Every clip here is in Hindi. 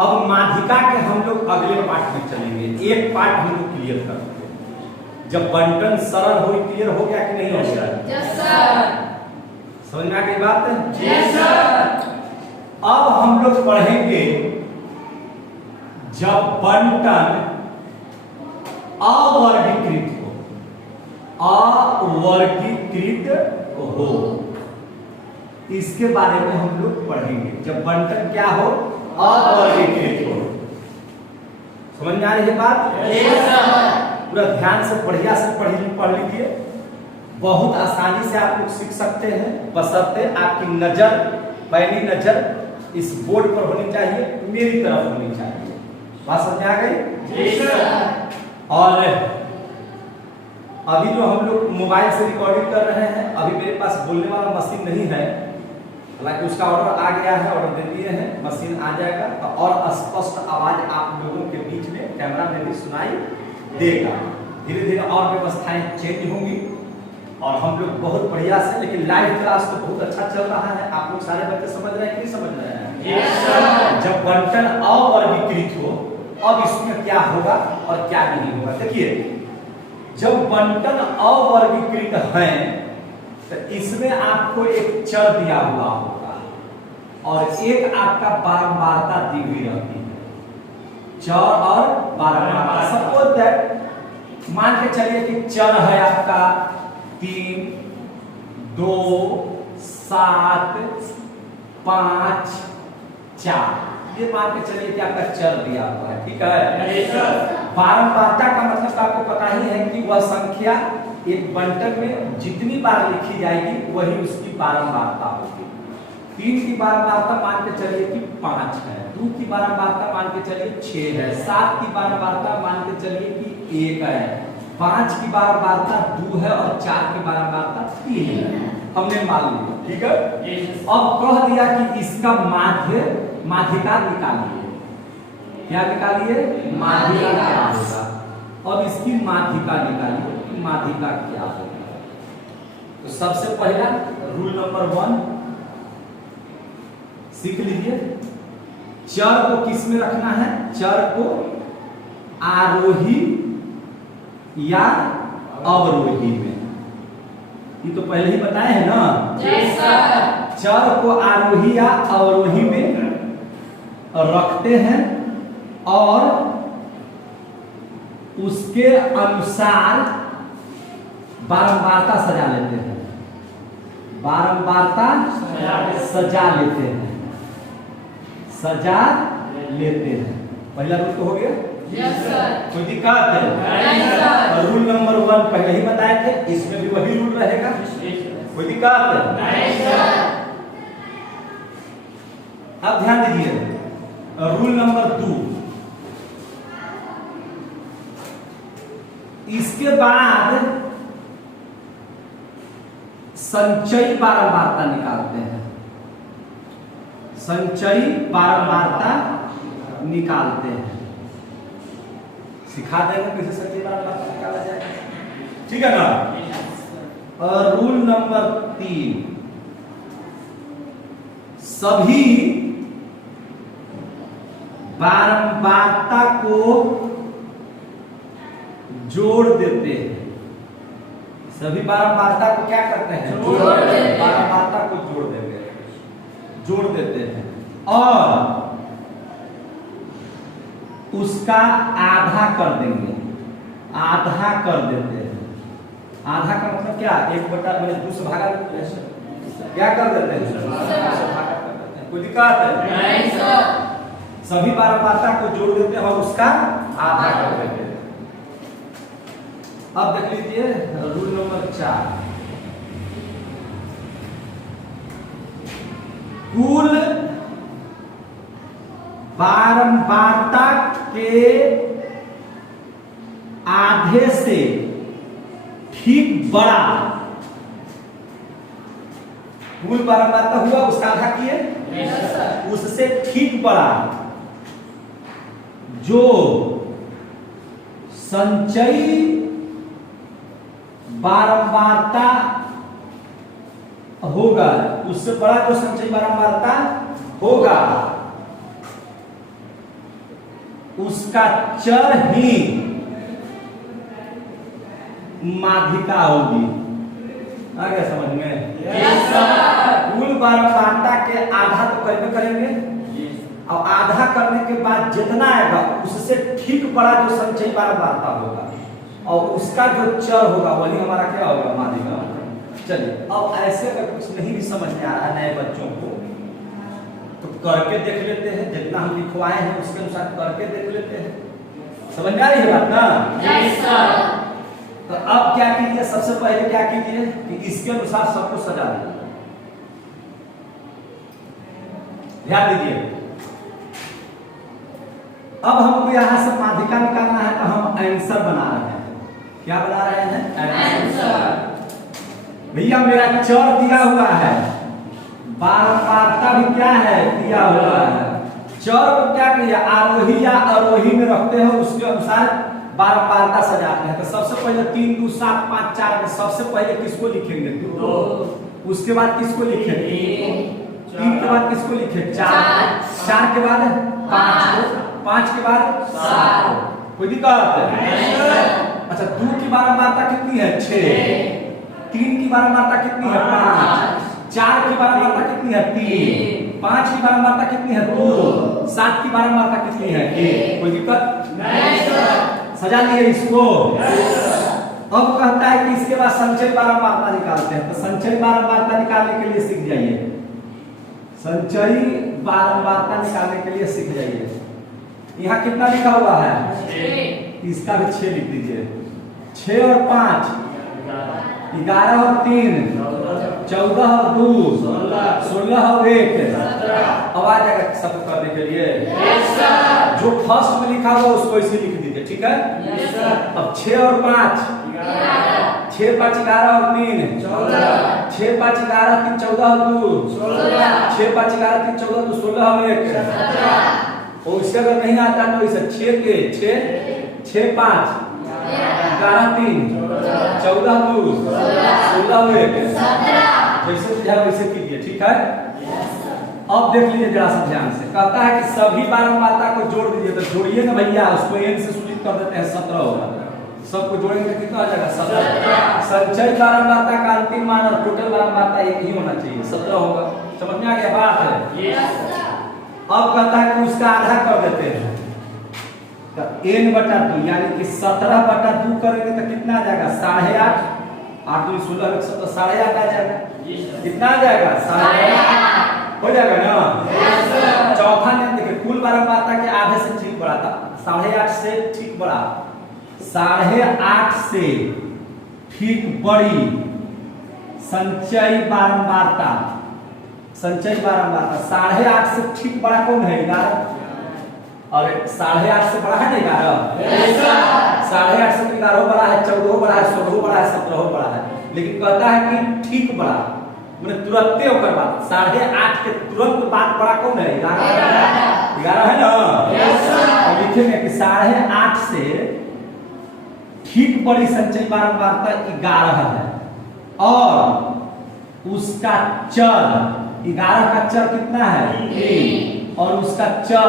अब माध्यिका के हम लोग अगले पार्ट में चलेंगे। एक पार्ट हम लोग क्लियर करते हैं। जब बंटन सरल हो, क्लियर हो गया कि नहीं हो गया? Yes sir. समझ में आ गई बात? Yes sir. अब हम लोग पढ़ेंगे जब बंटन अवर्गीकृत हो, अवर्गीकृत हो, इसके बारे में हम लोग पढ़ेंगे। जब बंटन क्या हो? अवर्गीकृत हो। समझ में आ रही है बात? Yes sir. पूरा ध्यान से बढ़िया से पढ़ लीजिए। बहुत आसानी से आप लोग सीख सकते हैं, बशर्ते आपकी नजर, पैनी नजर इस बोर्ड पर होनी चाहिए, मेरी तरफ होनी चाहिए। बात समझ में आ गई? Yes sir. और अभी जो हम लोग मोबाइल से रिकॉर्डिंग कर रहे हैं, अभी मेरे पास बोलने वाला मशीन नहीं है, हालांकि उसका ऑर्डर आ गया है, ऑर्डर दे दिए हैं, मशीन आ जाएगा तो और स्पष्ट आवाज आप लोगों के बीच में कैमरा में भी सुनाई देगा। धीरे धीरे और व्यवस्थाएं चेंज होंगी और हम लोग बहुत बढ़िया से, लेकिन लाइव क्लास तो बहुत अच्छा चल रहा है। आप लोग सारे बच्चे समझ रहे हैं कि नहीं समझ रहे हैं? Yes sir. जब बंटन अवर्गीकृत हो, अब इसमें क्या होगा और क्या नहीं होगा। देखिए, जब बंटन अवर्गीकृत है तो इसमें आपको एक चर दिया हुआ होगा और एक आपका बारंबारता दी हुई रहती है। चर और बारंबारता। सपोज दैट, मान के चलिए कि चर है आपका 3, 2, 7, 5, 4। ये मान के चलिए कि आपका चर दिया हुआ है, ठीक है? बारंबारता का मतलब आपको पता ही है कि वह संख्या एक बंटन में जितनी बार लिखी जाएगी वही उसकी बारंबारता होगी। 3 की बारंबारता मान के चलिए कि 5 है, 2 की बारंबारता मान के चलिए 6 है, 7 की बारंबारता मान के चलिए कि 1 है, 5 की बारंबारता 2 है और 4 की बारंबारता 3 है। हमने मान लिया, ठीक है? अब कह दिया कि इसका माध्यिका निकालिए। क्या निकालिए? माध्यिका क्या होगा। अब इसकी माध्यिका निकालिए, माध्यिका क्या होगा। तो सबसे पहला रूल नंबर 1 सीख लीजिए। चर को किस में रखना है? चर को आरोही या अवरोही में। ये तो पहले ही बताए हैं ना? Yes sir. चर को आरोही या अवरोही में रखते हैं और उसके अनुसार बारंबारता सजा लेते हैं। बारंबारता सजा लेते हैं, सजा लेते हैं। पहला रूल तो हो गया? Yes sir. कोई दिक्कत है? नहीं सर। और रूल नंबर 1 पहले ही बताए थे, इसमें भी वही रूल रहेगा। कोई दिक्कत है? नहीं सर। अब ध्यान दीजिए, रूल नंबर 2। इसके बाद संचयी बारंबारता निकालते हैं। संचयी बारंबारता निकालते हैं। सिखा देंगे कैसे संचयी बारंबारता निकाला जाए, ठीक है ना? और रूल नंबर 3, सभी बारंबारता को जोड़ देते हैं। सभी बारंबारता को क्या करते हैं? जोड़ देते हैं। बारंबारता को जोड़ देते हैं, जोड़ देते हैं और उसका आधा कर देंगे, आधा कर देते हैं। आधा का मतलब क्या? 1/2 भागा क्या कर देते हैं? 2 भागा कर देते हैं। कोई दिक्कत है? नहीं सर। सभी बारंबारता को जोड़ देते हैं और उसका आधा कर देते हैं। अब देख लीजिए रूल नंबर 4। कुल बारंबारता के आधे से ठीक बड़ा, कुल बारंबारता हुआ उसका आधा किए, यस सर। उससे ठीक बड़ा जो संचयी बारंबारता होगा, उससे बड़ा जो संचयी बारंबारता होगा उसका चर ही माध्यिका होगी। आ गया समझ में? कुल बारंबारता के आधा तो करबे करेंगे और आधा करने के बाद जितना आएगा उससे ठीक बड़ा जो संचयी बारंबारता होगा और उसका जो चर होगा वही हमारा क्या होगा? माध्यिका। चलिए, अब ऐसे अगर कुछ नहीं भी समझ में आ रहा है नए बच्चों को तो करके देख लेते हैं, जितना हम लिखवाए हैं उसके अनुसार करके देख लेते हैं। समझ में आ रही है बात ना? तो अब क्या कीजिए, सबसे पहले क्या कीजिए कि इसके अनुसार सब कुछ सजा दीजिए। ध्यान दीजिए, अब हमको यहां से माध्यिका निकालना है तो हम आंसर बना रहे हैं। क्या बना रहे हैं? आंसर। भैया मेरा चर दिया हुआ है, बारंबारता भी क्या है? दिया हुआ है। चर को क्या किया? आरोही या अवरोही में रखते हैं, उसके अनुसार बारंबारता सजाते हैं। तो सबसे पहले 3 2 7 5 4 में सबसे पहले किसको लिखेंगे? 2। उसके बाद किसको लिखेंगे? 3 के बाद किसको लिखे? 4। 4 के बाद 5, 5 के बाद 7। कोई दिक्कत? अच्छा, 2 की बारंबारता कितनी है? 6। 3 की बारंबारता कितनी है? 5। 4 की बारंबारता कितनी है? 3। 5 की बारंबारता कितनी है? 2। 7 की बारंबारता कितनी है? 1। कोई दिक्कत नहीं? सजा लिए इसको। अब कहता है कि इसके बाद संचयी बारंबारता निकालते हैं। तो संचयी बारंबारता निकालने के लिए सीख जाइए। संचयी बारंबारता निकालने के लिए सीख जाइए। यहाँ कितना लिखा हुआ है? 6। इसका भी 6 लिख दीजिए। 6 और 5 11 और 3 14 और 2 16 और 1 अब आ जाएगा सब करने के लिए। जो फर्स्ट में लिखा हुआ उसको इसे लिख दीजिए, ठीक है? अब 6 और 5 6 5 11 और 3 6 5 11 3 14 और 2 6 5 11 3 14 2 16 और 1 और इससे अगर नहीं आता तो इसे 6 के 6 5 11 3 14 2 16 और 1 जैसे सुझाव वैसे कीजिए, ठीक है? अब देख लीजिए जरा सा ध्यान से। कहता है कि सभी बारंबारता को जोड़ दीजिए। तो जोड़िए ना भैया, उसको n से सूचित कर देते हैं, 17 होगा। सबको जोड़ेंगे कितना आ जाएगा? 17। संचयी बारंबारता का अंतिम मान और टोटल बारंबारता एक ही होना चाहिए, 17 होगा। समझ में आ गया बात है? अब कहता है कि उसका आधा कर देते हैं। तो n/2 यानी कि 17/2 करेंगे तो कितना आ जाएगा? 8.5 8 2 16 17 8.5 आ जाएगा। कितना आ जाएगा? 8.5 हो जाएगा ना? चौथा नियम देखिए, कुल बारंबारता के आधे से ठीक बड़ा था, 8.5 से ठीक बड़ा, 8.5 से ठीक बड़ी संचयी बारंबारता 8.5 से ठीक बड़ा कौन है? 11। और 8.5 से बड़ा है ना 11। 8.5 से 11 बड़ा है, 14 बड़ा है, 16 बड़ा है, 17 बड़ा है। लेकिन कहता है कि ठीक बड़ा मैंने तुरंत होकर बात 8.5 के तुरंत बाद बड़ा कौन है? 11 है ना? तो लिखेंगे कि 8.5 से ठीक बड़ी संचयी बारंबारता 11 है और उसका चर 11 का चर कितना है? 3 और उसका चर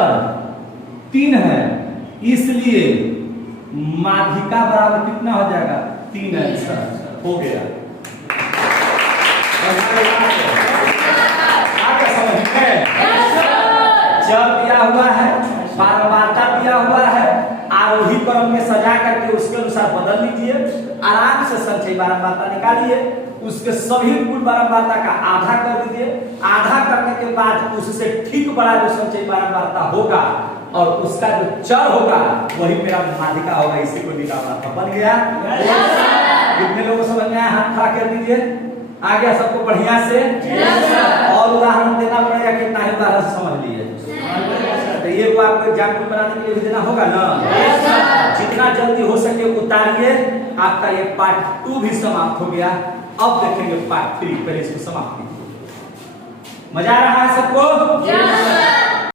3 है, इसलिए माध्यिका बराबर कितना हो जाएगा? 3 आंसर हो गया। आगे समझ में? चर दिया हुआ है, बारंबारता दिया हुआ है, आरोही क्रम में सजा करके उसके अनुसार बदल लीजिए, आराम से संचयी बारंबारता निकालिए, उसके सभी कुल बारंबारता का आधा कर दीजिए। आधा करने के बाद उससे ठीक बड़ा जो संचयी बारंबारता होगा और उसका जो चर होगा वही मेरा माध्यिका होगा। इसी को निकालना था। बन गया? कितने लोगों समझ में आया? हाथ खड़ा कर दीजिए। आ गया सबको बढ़िया से? और उदाहरण देना पड़ेगा, कितना ही उदाहरण समझ लिए? तो ये को आपको एग्जाम्पल बनाने के लिए भी देना होगा ना? जितना जल्दी हो सके उतारिए। आपका ये पार्ट 2 भी समाप्त हो गया। अब देखेंगे पार्ट 3। पहले इसको समाप्त कीजिए। मजा आ रहा है सबको?